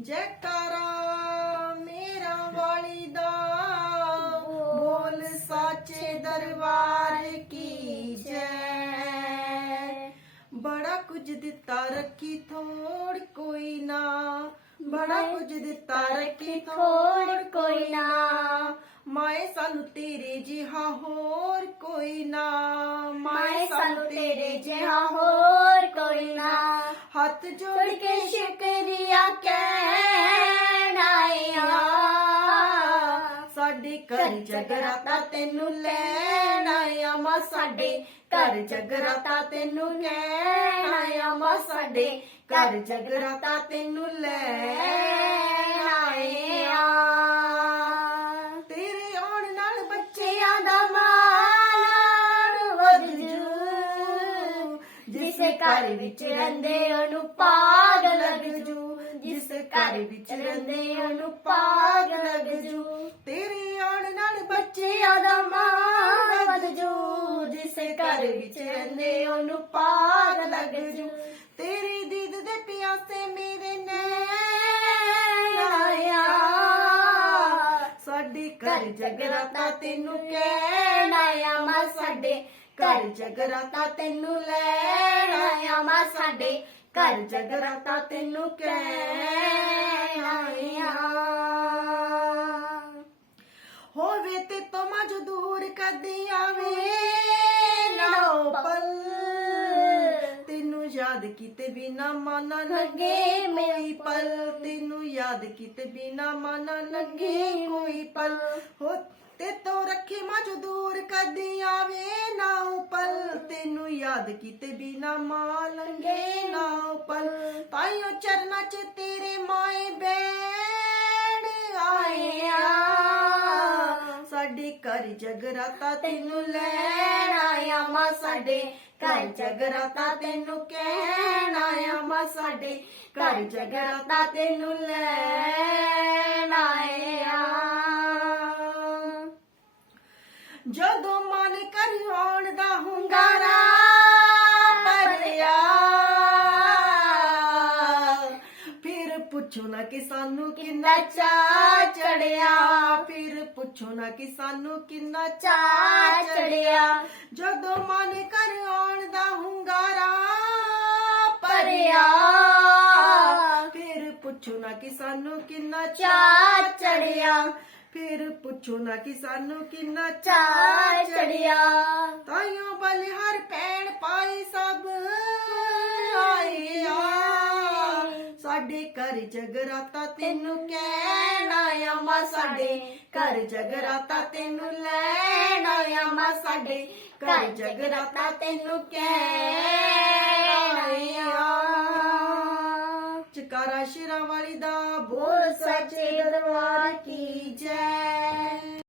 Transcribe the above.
ਜੈਕਾਰਾ ਮੇਰਾ ਵਾਲੀ ਦਾ। ਬੋਲ ਸਾਚੇ ਦਰਬਾਰ ਕੀ ਜੈ। ਬੜਾ ਕੁਝ ਦਿੱਤਾ ਰੱਖੀ ਥੋੜ ਕੋਈ ਨਾ। ਬੜਾ ਕੁਝ ਦਿੱਤਾ ਰੱਖੀ ਥੋੜ ਕੋਈ ਨਾ। ਮਾਏ ਸਾਨੂੰ ਤੇਰੇ ਜਿਹਾ ਹੋਰ ਕੋਈ ਨਾ। ਮਾਏ ਸਾਨੂੰ ਤੇਰੇ ਜਿਹਾ ਹੋਰ ਹੱਥ ਜੋੜ ਕੇ ਸ਼ੁਕਰੀਆ ਕਹਿਣਾ ਆ ਸਾਡੇ ਘਰ ਜਗਰਾਤਾ ਤੈਨੂੰ ਲੈਣ ਆਇਆ ਮਾ, ਸਾਡੇ ਘਰ ਜਗਰਾਤਾ ਤੈਨੂੰ ਲੈਣ ਆਇਆ ਮਾ, ਸਾਡੇ ਘਰ ਜਗਰਾਤਾ ਤੈਨੂੰ ਲੈਣ ਜਿਸੇ ਘਰ ਵਿੱਚ ਰਹਿੰਦੇ ਉਹਨੂੰ ਪਾਗ ਲੱਗ ਜੂ, ਜਿਸ ਘਰ ਵਿੱਚ ਰਹਿੰਦੇ ਉਹਨੂੰ ਪਾਗ ਲੱਗ ਜੂ। ਤੇਰੇ ਆਉਣ ਨਾਲ ਬੱਚਿਆਂ ਦਾ ਮਾਣ ਵਧ ਜੂ, ਜਿਸੇ ਘਰ ਵਿੱਚ ਰਹਿੰਦੇ ਉਹਨੂੰ ਪਾਗ ਲੱਗ ਜੂ। ਤੇਰੀ ਦੀਦ ਦੇ ਪਿਆਸੇ ਮੇਰੇ ਨੈਣ ਆਇਆ। ਸਾਡੇ ਘਰ ਜਗਰਾਤਾ ਤੈਨੂੰ ਕਹਿਣ ਆਇਆ, ਮਾ, ਸਾਡੇ ਘਰ ਜਗਰਾਤਾ ਤੈਨੂੰ ਲੈਣ ਆਇਆ ਸਾਡੇ। ਘਰ ਜਗਰਾਤਾ ਤੈਨੂੰ ਕਹਿਣ ਆਇਆ। ਹੋਵੇ ਤੇ ਤੋਂ ਮਜ ਦੂਰ ਕਦੀ ਆਵੇ ਨਾ ਪਲ। ਤੈਨੂੰ ਯਾਦ ਕੀਤੇ ਬਿਨਾ ਮਨ ਲੱਗੇ ਕੋਈ ਪਲ। ਤੈਨੂੰ ਯਾਦ ਕੀਤੇ ਬਿਨਾ ਮਨ ਲੱਗੇ ਕੋਈ ਪਲ। ਹੋ ਤੇ ਤੋਂ ਰੱਖੇ ਮਜ ਦੂਰ ਕਦੀ ਆਵੇ ਪਲ ਤੈਨੂੰ ਯਾਦ ਕੀਤੇ ਬਿਨਾ ਮਾਂ ਲੰਗੇ ਨਾ ਪਲ ਤਾਈਓ ਚਰਨਾਂ 'ਚ ਤੇਰੇ ਮਾਏ ਬੈਣ ਆਇਆ। ਸਾਡੇ ਘਰ ਜਗਰਾਤਾ ਤੈਨੂੰ ਲੈਣ ਆਇਆ ਮਾਂ, ਸਾਡੇ ਘਰ ਜਗਰਾਤਾ ਤੈਨੂੰ ਕਹਿਣ ਆਇਆ ਮਾਂ, ਸਾਡੇ ਘਰ ਜਗਰਾਤਾ ਤੈਨੂੰ ਲੈਣ ਆਇਆ। ਜਦੋਂ ਫਿਰ ਪੁੱਛੋ ਨਾ ਕਿ ਸਾਨੂੰ ਕਿੰਨਾ ਚਾ ਚੜਿਆ ਫਿਰ ਪੁੱਛੋ ਨਾ ਕਿ ਸਾਨੂੰ ਕਿੰਨਾ ਚਾ ਚੜਿਆ ਜਦੋਂ ਮਨ ਕਰ ਆਉਣ ਦਾ ਹੁੰਗਾਰਾ ਭਰਿਆ ਫਿਰ ਪੁੱਛੋ ਨਾ ਕਿ ਸਾਨੂੰ ਕਿੰਨਾ ਚਾ ਚੜਿਆ ਫਿਰ ਪੁੱਛੋ ਨਾ ਕਿ ਸਾਨੂੰ ਕਿੰਨਾ ਚਾ ਚਾ ਚੜਿਆ ਚੜਿਆ ਤਾਈਓ ਬਲਿਹਾਰ ਪੈਣ ਪਾਈ ਸਭ ਆਇਆ ਸਾਡੇ ਘਰ ਜਗਰਾਤਾ ਤੈਨੂੰ ਕਹਿਣ ਮਾ ਸਾਡੇ। ਘਰ ਜਗਰਾਤਾ ਤੈਨੂੰ ਲੈਣ ਆਇਆ ਮਾ ਸਾਡੇ। ਘਰ ਜਗਰਾਤਾ ਤੈਨੂੰ ਕਹਿਣ ਆਇਆ ਚਕਾਰਾ ਸ਼ਿਰਾਂ ਵਾਲੀ ਦਾ ਬੋਲ ਸੱਚੇ ਦਰਬਾਰ ਕੀ ਜੈ?